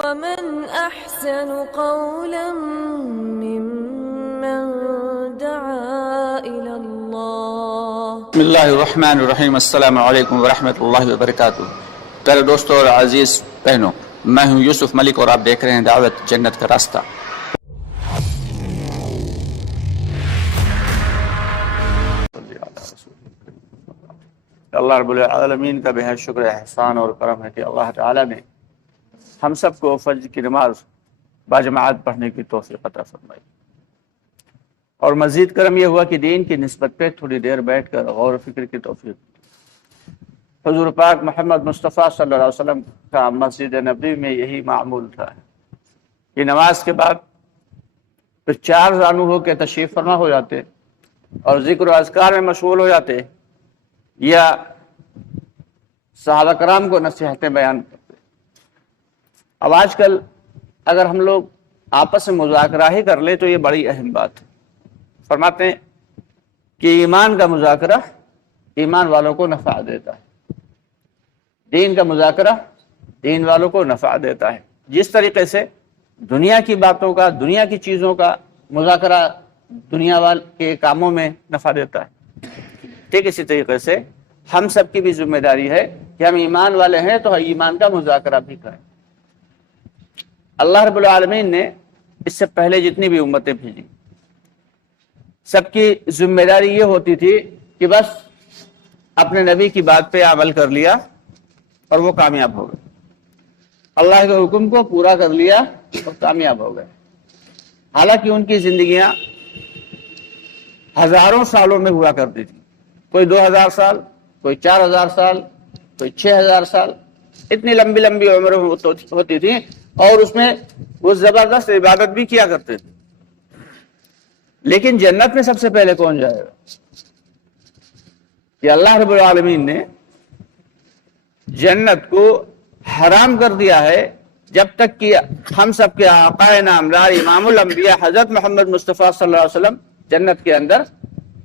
ومن أحسن قولا ممن دعا إلى الله. بسم اللہ الرحمن الرحیم. السلام علیکم ورحمۃ اللہ وبرکاتہ. پیارے دوستوں اور عزیز بہنوں، میں ہوں یوسف ملک اور آپ دیکھ رہے ہیں دعوت جنت کا راستہ. اللہ رب العالمین کا بہت شکر احسان اور کرم ہے کہ اللہ تعالی نے ہم سب کو فجر کی نماز باجماعت پڑھنے کی توفیق عطا فرمائی، اور مزید کرم یہ ہوا کہ دین کی نسبت پہ تھوڑی دیر بیٹھ کر غور و فکر کی توفیق. حضور پاک محمد مصطفیٰ صلی اللہ علیہ وسلم کا مسجد نبوی میں یہی معمول تھا کہ نماز کے بعد پھر 4 زانو ہو کے تشریف فرما ہو جاتے اور ذکر و اذکار میں مشغول ہو جاتے، یا صحابہ کرام کو نصیحتیں بیان کرتے. اب آج کل اگر ہم لوگ آپس میں مذاکرہ ہی کر لیں تو یہ بڑی اہم بات ہے. فرماتے ہیں کہ ایمان کا مذاکرہ ایمان والوں کو نفع دیتا ہے، دین کا مذاکرہ دین والوں کو نفع دیتا ہے. جس طریقے سے دنیا کی باتوں کا، دنیا کی چیزوں کا مذاکرہ دنیا والے کے کاموں میں نفع دیتا ہے، ٹھیک اسی طریقے سے ہم سب کی بھی ذمہ داری ہے کہ ہم ایمان والے ہیں تو ایمان کا مذاکرہ بھی کریں. اللہ رب العالمین نے اس سے پہلے جتنی بھی امتیں بھیجی، سب کی ذمہ داری یہ ہوتی تھی کہ بس اپنے نبی کی بات پہ عمل کر لیا اور وہ کامیاب ہو گئے، اللہ کے حکم کو پورا کر لیا اور کامیاب ہو گئے. حالانکہ ان کی زندگیاں ہزاروں سالوں میں ہوا کرتی تھی، کوئی 2000 سال، کوئی 4000 سال، کوئی 6000 سال، اتنی لمبی لمبی عمریں ہوتی تھی، اور اس میں وہ زبردست عبادت بھی کیا کرتے تھے. لیکن جنت میں سب سے پہلے کون جائے گا؟ کہ اللہ رب العالمین نے جنت کو حرام کر دیا ہے جب تک کہ ہم سب کے آقائے نامدار امام الانبیاء حضرت محمد مصطفیٰ صلی اللہ علیہ وسلم جنت کے اندر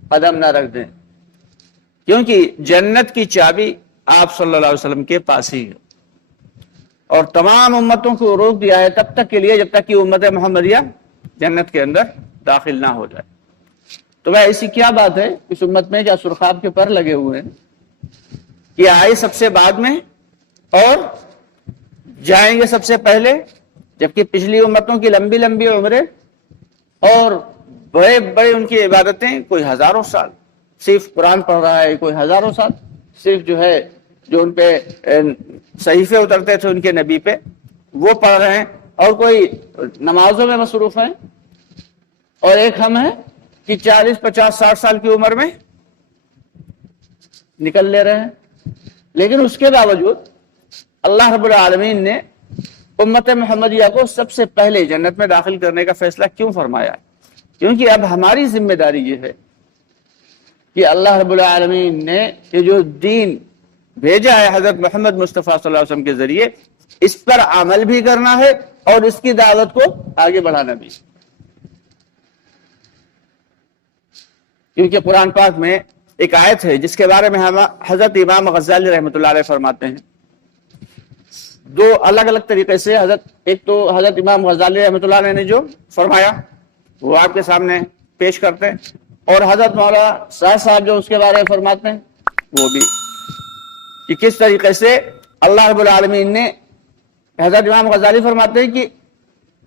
قدم نہ رکھ دیں، کیونکہ جنت کی چابی آپ صلی اللہ علیہ وسلم کے پاس ہی ہے، اور تمام امتوں کو روک دیا ہے تب تک کے لیے جب تک کہ امت محمدیہ جنت کے اندر داخل نہ ہو جائے. تو بھائی ایسی کیا بات ہے اس امت میں کیا سرخاب کے پر لگے ہوئے ہیں کہ آئے سب سے بعد میں اور جائیں گے سب سے پہلے، جبکہ پچھلی امتوں کی لمبی لمبی عمریں اور بڑے بڑے ان کی عبادتیں، کوئی ہزاروں سال صرف قرآن پڑھ رہا ہے، کوئی ہزاروں سال صرف جو ان پہ صحیفے اترتے تھے ان کے نبی پہ وہ پڑھ رہے ہیں، اور کوئی نمازوں میں مصروف ہیں، اور ایک ہم ہیں کہ 40 50 60 سال کی عمر میں نکل لے رہے ہیں. لیکن اس کے باوجود اللہ رب العالمین نے امت محمدیہ کو سب سے پہلے جنت میں داخل کرنے کا فیصلہ کیوں فرمایا؟ کیونکہ اب ہماری ذمہ داری یہ ہے کہ اللہ رب العالمین نے یہ جو دین بھیجا ہے حضرت محمد مصطفیٰ صلی اللہ علیہ وسلم کے ذریعے، اس پر عمل بھی کرنا ہے اور اس کی دعوت کو آگے بڑھانا بھی. کیونکہ قرآن پاک میں ایک آیت ہے جس کے بارے میں ہم حضرت امام غزالی رحمۃ اللہ علیہ فرماتے ہیں، 2 الگ الگ طریقے سے. ایک تو حضرت امام غزالی رحمۃ اللہ علیہ نے جو فرمایا وہ آپ کے سامنے پیش کرتے ہیں، اور حضرت مولانا صاحب جو اس کے بارے میں فرماتے ہیں وہ بھی، کہ کس طریقے سے اللہ رب العالمین نے، حضرت امام غزالی فرماتے ہیں کہ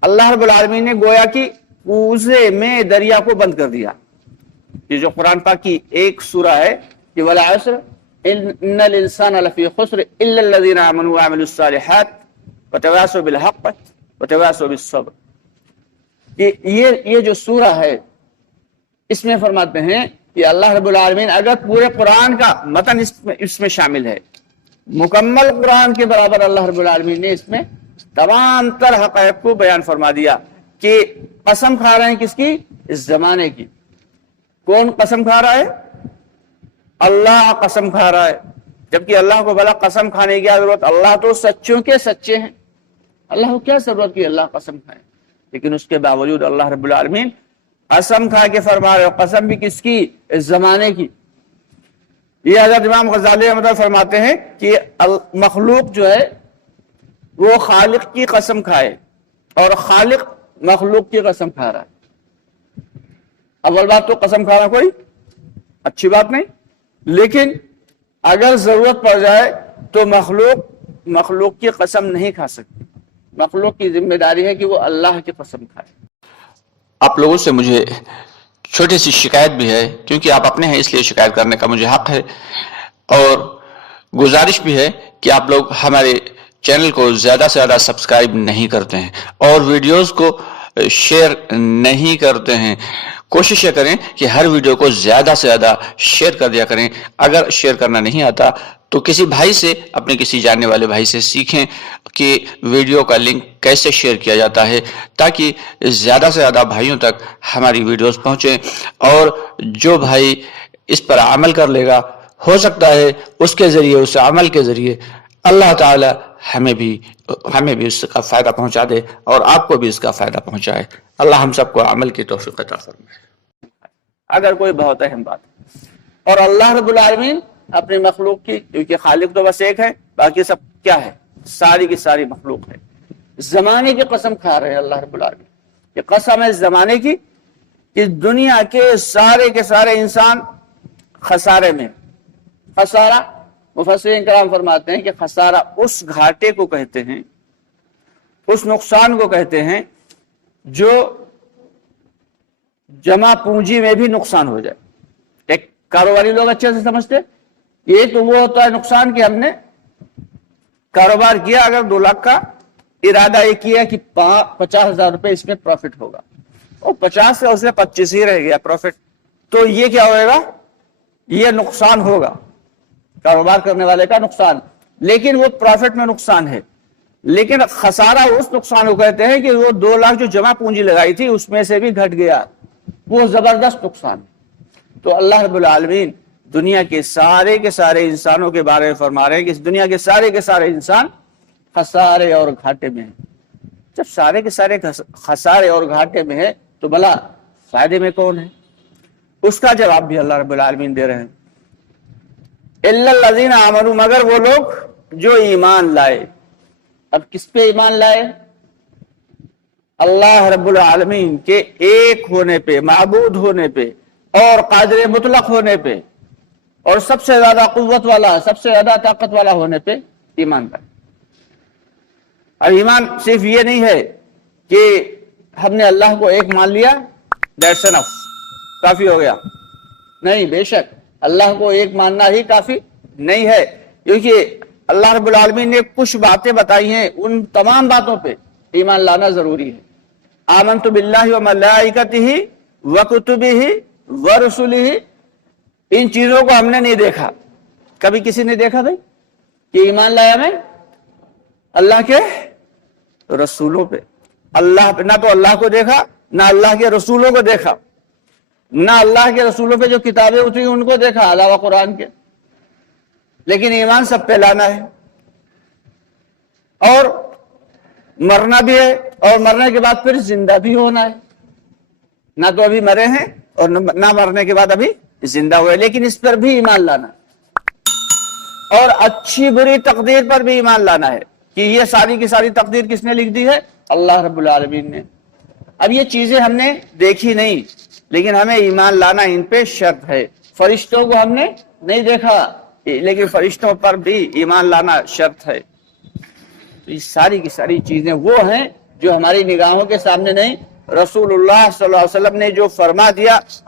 اللہ رب العالمین نے گویا کہ کوزے میں دریا کو بند کر دیا. یہ جو قرآن پاک کی ایک سورہ ہے کہ والعصر ان الانسان لفی خسر الا الذین آمنوا وعملوا الصالحات وتواصوا بالحق وتواصوا بالصبر. یہ جو سورہ ہے اس میں فرماتے ہیں کہ اللہ رب العالمین اگر پورے قرآن کا متن اس میں شامل ہے، مکمل قرآن کے برابر اللہ رب العالمین نے اس میں تمام تر حقائق کو بیان فرما دیا. کہ قسم کھا رہے ہیں کس کی؟ اس زمانے کی. کون قسم کھا رہا ہے؟ اللہ قسم کھا رہا ہے، جبکہ اللہ کو بھلا قسم کھانے کی کیا ضرورت؟ اللہ تو سچوں کے سچے ہیں، اللہ کو کیا ضرورت کی اللہ قسم کھائے؟ لیکن اس کے باوجود اللہ رب العالمین قسم کھا کے فرما رہے، قسم بھی کس کی؟ اس زمانے کی. یہ حضرت امام غزالی رحمۃ اللہ فرماتے ہیں کہ مخلوق جو ہے وہ خالق کی قسم کھائے اور خالق مخلوق کی قسم کھا رہا ہے، اول بات تو قسم کھانا کوئی اچھی بات نہیں، لیکن اگر ضرورت پڑ جائے تو مخلوق کی قسم نہیں کھا سکتی، مخلوق کی ذمہ داری ہے کہ وہ اللہ کی قسم کھائے۔ آپ لوگوں سے مجھے چھوٹی سی شکایت بھی ہے، کیونکہ آپ اپنے ہیں اس لیے شکایت کرنے کا مجھے حق ہے، اور گزارش بھی ہے کہ آپ لوگ ہمارے چینل کو زیادہ سے زیادہ سبسکرائب نہیں کرتے ہیں اور ویڈیوز کو شیئر نہیں کرتے ہیں۔ کوشش یہ کریں کہ ہر ویڈیو کو زیادہ سے زیادہ شیئر کر دیا کریں۔ اگر شیئر کرنا نہیں آتا تو کسی بھائی سے، اپنے کسی جاننے والے بھائی سے سیکھیں کہ ویڈیو کا لنک کیسے شیئر کیا جاتا ہے، تاکہ زیادہ سے زیادہ بھائیوں تک ہماری ویڈیوز پہنچیں، اور جو بھائی اس پر عمل کر لے گا، ہو سکتا ہے اس کے ذریعے، اس عمل کے ذریعے اللہ تعالی ہمیں بھی اس کا فائدہ پہنچا دے اور آپ کو بھی اس کا فائدہ پہنچائے۔ اللہ ہم سب کو عمل کی توفیق عطا فرمائے۔ اگر کوئی بہت اہم بات ہے، اور اللہ رب العالمین اپنی مخلوق کی، کیونکہ خالق تو بس ایک ہے، باقی سب کیا ہے؟ ساری کی ساری مخلوق ہے۔ زمانے کی قسم کھا رہے ہیں اللہ رب العالمین، یہ قسم ہے زمانے کی کہ دنیا کے سارے انسان خسارے میں۔ خسارہ، مفسرین کرام فرماتے ہیں کہ خسارہ اس گھاٹے کو کہتے ہیں، اس نقصان کو کہتے ہیں جو جمع پونجی میں بھی نقصان ہو جائے۔ ایک کاروباری لوگ اچھے سے سمجھتے، یہ تو وہ ہوتا ہے نقصان کہ ہم نے کاروبار کیا، اگر 2 لاکھ کا ارادہ یہ کیا کہ 50,000 روپے اس میں پروفٹ ہوگا، اور 50 سے اس میں 25 ہی رہ گیا پروفٹ، تو یہ کیا ہوئے گا؟ یہ نقصان ہوگا، کاروبار کرنے والے کا نقصان، لیکن وہ پروفٹ میں نقصان ہے۔ لیکن خسارہ اس نقصان کو کہتے ہیں کہ وہ 2 لاکھ جو جمع پونجی لگائی تھی اس میں سے بھی گھٹ گیا، وہ زبردست نقصان۔ تو اللہ رب العالمین دنیا کے سارے انسانوں کے بارے میں فرما رہے ہیں کہ اس دنیا کے سارے انسان خسارے اور گھاٹے میں ہیں۔ جب سارے کے سارے خسارے اور گھاٹے میں ہے تو بھلا فائدے میں کون ہے؟ اس کا جواب بھی اللہ رب العالمین دے رہے ہیں، الا الذین آمنوا، مگر وہ لوگ جو ایمان لائے۔ اب کس پہ ایمان لائے؟ اللہ رب العالمین کے ایک ہونے پہ، معبود ہونے پہ، اور قادر مطلق ہونے پہ، اور سب سے زیادہ قوت والا، سب سے زیادہ طاقت والا ہونے پہ ایمان لائے۔ اب ایمان صرف یہ نہیں ہے کہ ہم نے اللہ کو ایک مان لیا، دیٹس انف، کافی ہو گیا۔ نہیں، بے شک اللہ کو ایک ماننا ہی کافی نہیں ہے، کیونکہ اللہ رب العالمین نے کچھ باتیں بتائی ہیں، ان تمام باتوں پہ ایمان لانا ضروری ہے۔ آمنت باللہ وملائکتہ وکتبہ ورسلہ، ان چیزوں کو ہم نے نہیں دیکھا، کبھی کسی نے دیکھا بھائی کہ ایمان لایا میں اللہ کے رسولوں پہ؟ اللہ پہ، نہ تو اللہ کو دیکھا، نہ اللہ کے رسولوں کو دیکھا، نہ اللہ کے رسولوں پہ جو کتابیں اتری ان کو دیکھا علاوہ قرآن کے، لیکن ایمان سب پہ لانا ہے، اور مرنا بھی ہے، اور مرنے کے بعد پھر زندہ بھی ہونا ہے۔ نہ تو ابھی مرے ہیں اور نہ مرنے کے بعد ابھی زندہ ہوئے، لیکن اس پر بھی ایمان لانا ہے، اور اچھی بری تقدیر پر بھی ایمان لانا ہے کہ یہ ساری کی ساری تقدیر کس نے لکھ دی ہے؟ اللہ رب العالمین نے۔ اب یہ چیزیں ہم نے دیکھی نہیں، لیکن ہمیں ایمان لانا ان پہ شرط ہے۔ فرشتوں کو ہم نے نہیں دیکھا، لیکن فرشتوں پر بھی ایمان لانا شرط ہے۔ تو یہ ساری کی ساری چیزیں وہ ہیں جو ہماری نگاہوں کے سامنے نہیں، رسول اللہ صلی اللہ علیہ وسلم نے جو فرما دیا